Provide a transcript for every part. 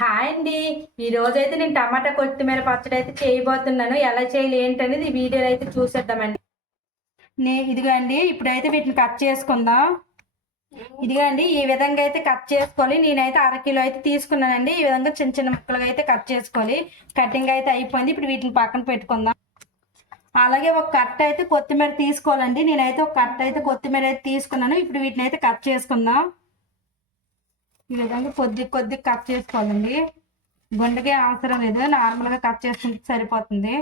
Hi అండి. ఈ రోజైతే నేను టమాటా కొత్తిమీర పచ్చడి అయితే చేయబోతున్నాను. ఎలా చేయాలి ఏంటనేది ఈ వీడియోలో అయితే చూసేద్దామండి. ఇదిగో అండి, ఇప్పుడైతే వీటిని కట్ చేసుకుందాం. ఇదిగో అండి, ఈ విధంగా అయితే కట్ చేసుకోవాలి. నేనైతే అరకిలో అయితే తీసుకున్నానండి. ఈ విధంగా చిన్న చిన్న ముక్కలుగా అయితే కట్ చేసుకోవాలి. కటింగ్ అయితే అయిపోయింది. ఇప్పుడు వీటిని పక్కన పెట్టుకుందాం. అలాగే ఒక కట్ట అయితే కొత్తిమీర తీసుకోవాలండి. నేనైతే ఒక కట్ట అయితే కొత్తిమీర అయితే తీసుకున్నాను. ఇప్పుడు వీటిని అయితే కట్ చేసుకుందాం. ఈ విధంగా కొద్ది కొద్ది కట్ చేసుకోవాలండి. గుండెకే అవసరం లేదు, నార్మల్గా కట్ చేసుకుంటే సరిపోతుంది.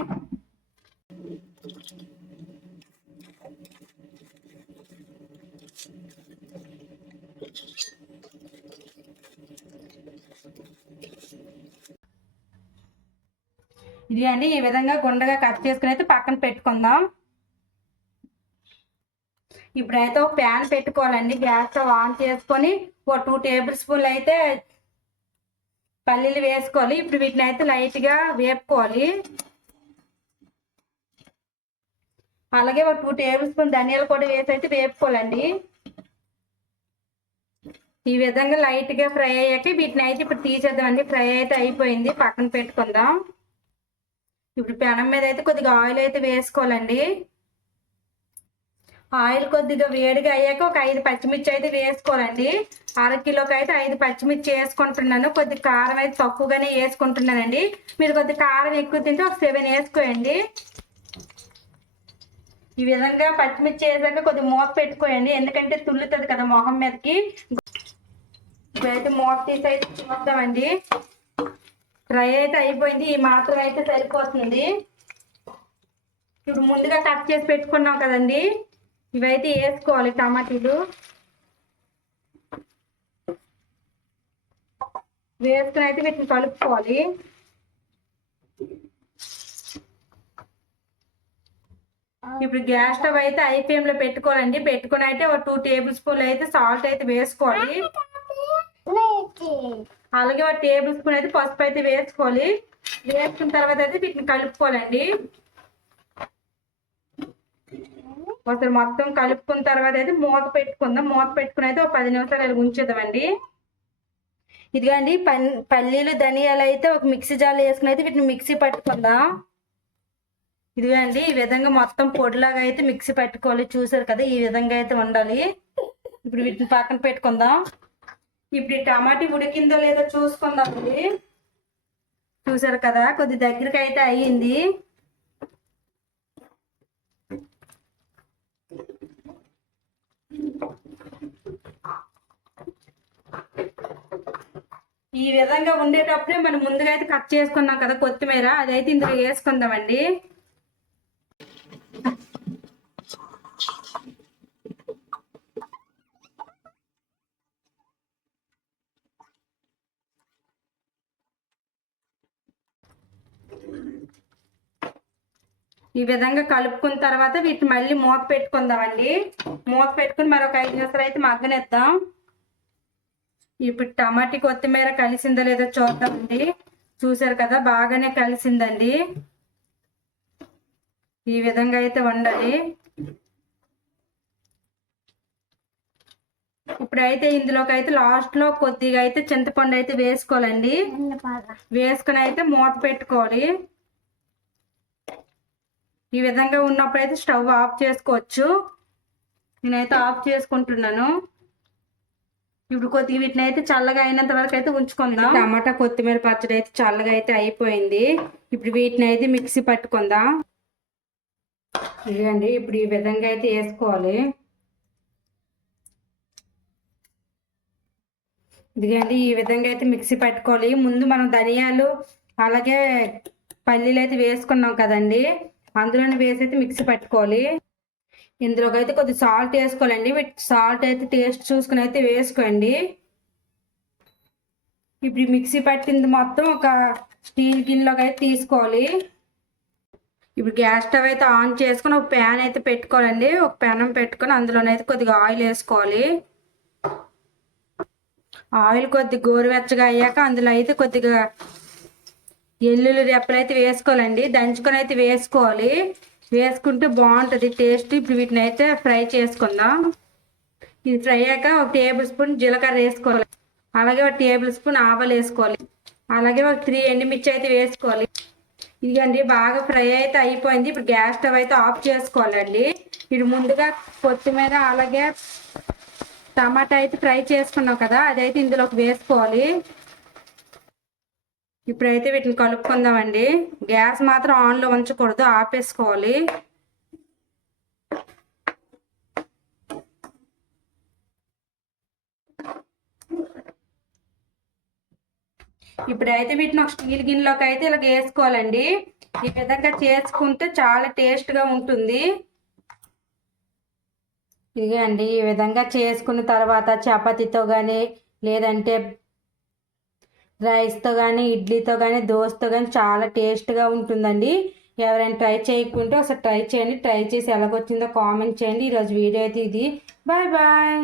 ఇది అండి, ఈ విధంగా గుండగా కట్ చేసుకుని అయితే పక్కన పెట్టుకుందాం. ఇప్పుడైతే ఒక ప్యాన్ పెట్టుకోవాలండి. గ్యాస్ స్టవ్ ఆన్ చేసుకొని ఒక 2 టేబుల్ స్పూన్లు అయితే పల్లీలు వేసుకోవాలి. ఇప్పుడు వీటిని అయితే లైట్గా వేపుకోవాలి. అలాగే ఒక 2 టేబుల్ స్పూన్ ధనియాలు కూడా వేసి అయితే వేపుకోవాలండి. ఈ విధంగా లైట్గా ఫ్రై అయ్యాక వీటిని అయితే ఇప్పుడు తీసేద్దామండి. ఫ్రై అయితే అయిపోయింది, పక్కన పెట్టుకుందాం. ఇప్పుడు పెనం మీద అయితే కొద్దిగా ఆయిల్ అయితే వేసుకోవాలండి. ఆయిల్ కొద్దిగా వేడిగా అయ్యాక ఒక 5 పచ్చిమిర్చి అయితే వేసుకోవాలండి. అరకిలోకి అయితే 5 పచ్చిమిర్చి వేసుకుంటున్నాను. కొద్దిగా కారం అయితే తక్కువగానే వేసుకుంటున్నానండి. మీరు కొద్దిగా కారం ఎక్కువ తింటే ఒక 7 వేసుకోండి. ఈ విధంగా పచ్చిమిర్చి వేసాక కొద్దిగా మూత పెట్టుకోండి, ఎందుకంటే తుల్లుతుంది కదా మొహం మీదకి. ఇప్పుడైతే మూత తీసి అయితే చూద్దామండి. ఫ్రై అయితే అయిపోయింది, ఈ మాత్రం అయితే సరిపోతుంది. ఇప్పుడు ముందుగా కట్ చేసి పెట్టుకున్నాం కదండి, ఇవైతే వేసుకోవాలి. టమాటీలు వేసుకుని అయితే వీటిని కలుపుకోవాలి. ఇప్పుడు గ్యాస్ స్టవ్ అయితే హై ఫ్లేమ్లో పెట్టుకోవాలండి. పెట్టుకుని అయితే ఒక 2 టేబుల్ స్పూన్లు అయితే సాల్ట్ అయితే వేసుకోవాలి. అలాగే ఒక టేబుల్ స్పూన్ అయితే పసుపు అయితే వేసుకోవాలి. వేసుకున్న తర్వాత అయితే వీటిని కలుపుకోవాలండి. ఒకసారి మొత్తం కలుపుకున్న తర్వాత అయితే మూత పెట్టుకుందాం. మూత పెట్టుకుని అయితే ఒక 10 నిమిషాలు ఇలా ఉంచేద్దామండి. ఇదిగోండి, పల్లీలు ధనియాలు అయితే ఒక మిక్సీ జార్లో వేసుకుని అయితే వీటిని మిక్సీ పట్టుకుందాం. ఇదిగోండి, ఈ విధంగా మొత్తం పొడిలాగా అయితే మిక్సీ పట్టుకోవాలి. చూసారు కదా, ఈ విధంగా అయితే ఉండాలి. ఇప్పుడు వీటిని పక్కన పెట్టుకుందాం. ఇప్పుడు ఈ టమాటీ ఉడికిందో లేదో చూసుకుందామండి. చూసారు కదా, కొద్ది దగ్గరికి అయితే అయ్యింది. ఈ విధంగా ఉండేటప్పుడే మనం ముందుగా అయితే కట్ చేసుకున్నాం కదా కొత్తిమీర, అదైతే ఇందులో వేసుకుందామండి. ఈ విధంగా కలుపుకున్న తర్వాత వీటిని మళ్ళీ మూత పెట్టుకుందామండి. మూత పెట్టుకుని మరొక 5 నిమిషాలు అయితే మగ్గనిద్దాం. ఇప్పుడు టమాటీ కొత్తిమీర కలిసిందో లేదో చూద్దామండి. చూసారు కదా, బాగానే కలిసిందండి. ఈ విధంగా అయితే వండాలి. ఇప్పుడైతే ఇందులోకి అయితే లాస్ట్లో కొద్దిగా అయితే చింతపండు అయితే వేసుకోవాలండి. వేసుకుని అయితే మూత పెట్టుకోవాలి. ఈ విధంగా ఉన్నప్పుడైతే స్టవ్ ఆఫ్ చేసుకోవచ్చు. నేనైతే ఆఫ్ చేసుకుంటున్నాను. ఇప్పుడు కొద్దిగా వీటిని అయితే చల్లగా అయినంత వరకు అయితే ఉంచుకుందాం. టమాటా కొత్తిమీర పచ్చడి అయితే చల్లగా అయితే అయిపోయింది. ఇప్పుడు వీటిని అయితే మిక్సీ పట్టుకుందాం. ఇదిగండి, ఇప్పుడు ఈ విధంగా అయితే వేసుకోవాలి. ఇదిగండి, ఈ విధంగా అయితే మిక్సీ పట్టుకోవాలి. ముందు మనం ధనియాలు అలాగే పల్లీలు అయితే వేసుకున్నాం కదండి, అందులోనే వేసి అయితే మిక్సీ పట్టుకోవాలి. ఇందులోకి అయితే కొద్దిగా సాల్ట్ వేసుకోవాలండి. సాల్ట్ అయితే టేస్ట్ చూసుకుని అయితే వేసుకోండి. ఇప్పుడు మిక్సీ పట్టింది మొత్తం ఒక స్టీల్ గిన్నెలోకి అయితే తీసుకోవాలి. ఇప్పుడు గ్యాస్ స్టవ్ అయితే ఆన్ చేసుకుని ఒక ప్యాన్ అయితే పెట్టుకోవాలండి. ఒక పెనం పెట్టుకొని అందులోనైతే కొద్దిగా ఆయిల్ వేసుకోవాలి. ఆయిల్ కొద్దిగా గోరువెచ్చగా అయ్యాక అందులో అయితే కొద్దిగా ఎల్లుల్లి రెప్పలు అయితే వేసుకోవాలండి. దంచుకొని అయితే వేసుకోవాలి. వేసుకుంటే బాగుంటుంది టేస్ట్. ఇప్పుడు వీటిని అయితే ఫ్రై చేసుకుందాం. ఇది ఫ్రై అయ్యాక ఒక టేబుల్ స్పూన్ జీలకర్ర వేసుకోవాలి. అలాగే ఒక టేబుల్ స్పూన్ ఆవాలు వేసుకోవాలి. అలాగే ఒక 3 ఎండుమిర్చి అయితే వేసుకోవాలి. ఇదిగండి బాగా ఫ్రై అయితే అయిపోయింది. ఇప్పుడు గ్యాస్ స్టవ్ అయితే ఆఫ్ చేసుకోవాలండి. ఇది ముందుగా కొత్తిమీర అలాగే టమాటా అయితే ఫ్రై చేసుకున్నాం కదా, అదైతే ఇందులోకి వేసుకోవాలి. ఇప్పుడైతే వీటిని కలుపుకుందామండి. గ్యాస్ మాత్రం ఆన్లో ఉంచకూడదు, ఆపేసుకోవాలి. ఇప్పుడైతే వీటిని ఒక స్టీల్ గిన్నెలోకి అయితే ఇలా వేసుకోవాలండి. ఈ విధంగా చేసుకుంటే చాలా టేస్ట్గా ఉంటుంది. ఇదిగే అండి, ఈ విధంగా చేసుకున్న తర్వాత చపాతీతో కానీ లేదంటే రైస్తో కానీ ఇడ్లీతో కానీ దోశతో కానీ చాలా టేస్ట్గా ఉంటుందండి. ఎవరైనా ట్రై చేయకుంటే ఒకసారి ట్రై చేయండి. ట్రై చేసి ఎలాగొచ్చిందో కామెంట్ చేయండి. ఈరోజు వీడియో అయితే ఇది. Bye bye.